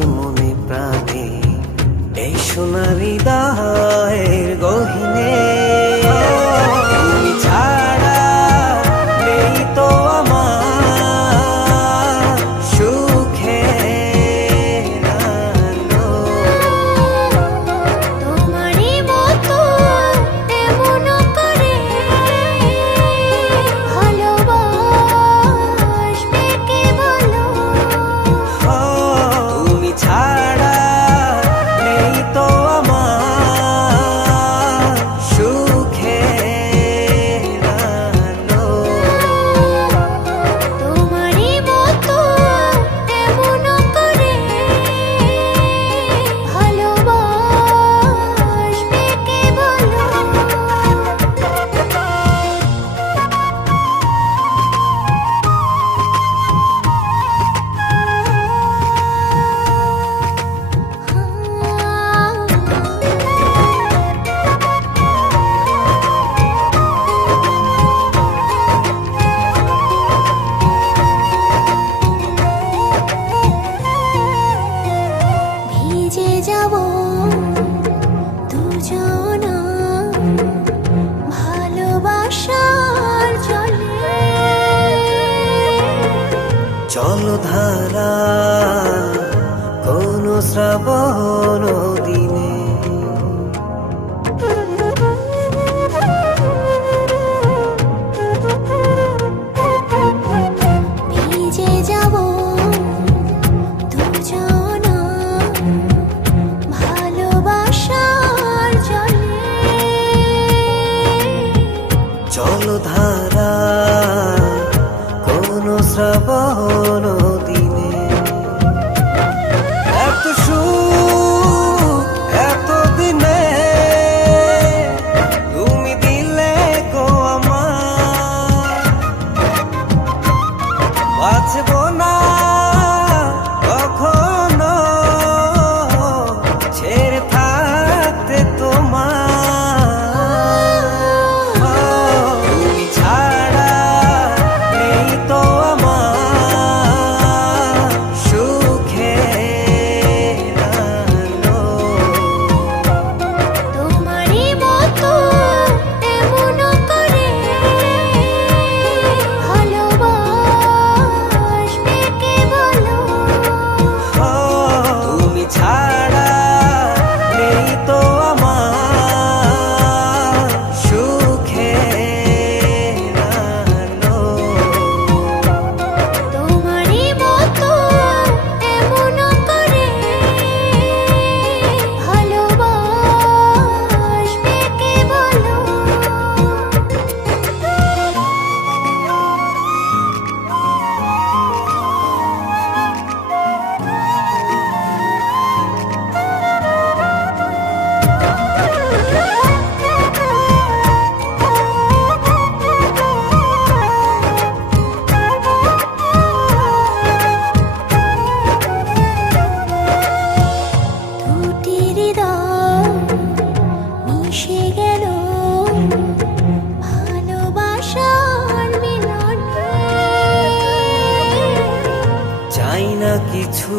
মনে প্রাণে। এই সোনারি দায়ের কোনো দিন time. ভেসে গেল। চাই না কিছু।